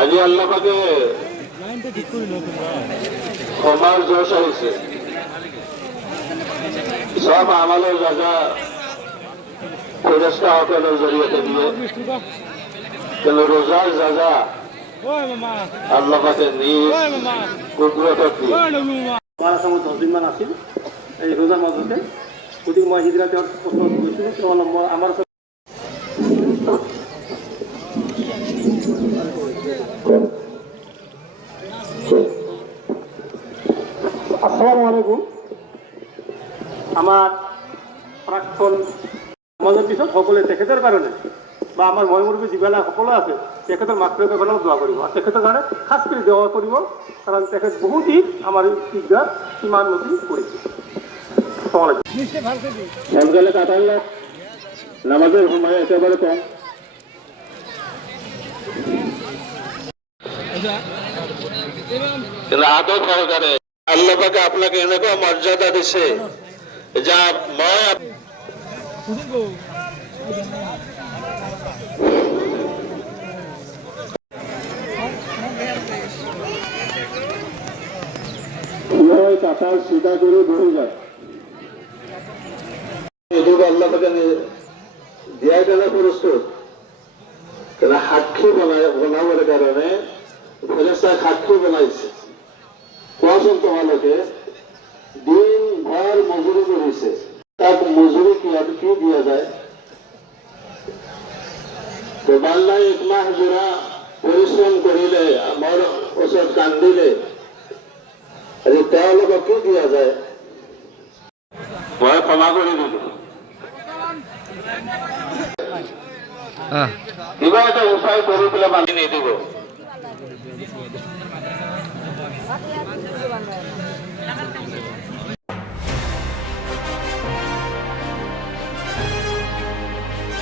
আজি আল্লাহ পাকে ক্ষমার যশ হয়েছে, সব আমাদের রাজা ফেরেশতা হকের জড়িয়ে দিয়ে, কিন্তু রোজার রাজা আল্লাহ পাকে নিজ কুদরত দিয়ে আমার সময় 10 দিন মান আছিল এই রোজার মধ্যে, গতিকে মই সিদিনা তেওঁৰ প্ৰশ্ন গৈছিলোঁ। তেওঁ অলপ মই আমাৰ আসসালামু আলাইকুম। আমার প্ৰাক্তন সমাজৰ পিছত সকলোৱে তেখেতৰ কাৰণে বা আমাৰ মহিমুৰবী যিবিলাক সকলো আছে তেখেতৰ মাতৃৰ কাৰণেও দোৱা কৰিব, আৰু তেখেতৰ কাৰণে খাস কৰি দোয়া কৰিব, কাৰণ তেখেত বহুত দিন আমাৰ ঈদগাহ ইমান নদী কৰিছে। সোনকালে কাটালে নামাজের সময় একেবারে কম। কিন্তু আদর সহকারে আল্লাহ পাকে আপনাকে এনেকুৱা মর্যাদা দিছে যা মই কাটার সিধা করে বয়ে যায়, এটুকু আল্লাহ পাকে দেওয়ার জন্য প্রস্তুত। কেন সাক্ষী বানাবার কারণে ফেরেশতা সাক্ষী বানাইছে, কোয়াশন তোমালোকে দিন ভর মজুরি করেছে, তার মজুরি কি দিয়া যায়? তো বাল্লা 1 মাস জোড়া পরিশ্রম করিলে, আমার ওষুধ কান্দিলে তেওঁলোকক কি দিয়া যায়? মই ক্ষমা কৰি দিলো, কিবা এটা উপায় কৰি পেলাই মানি নিদিব।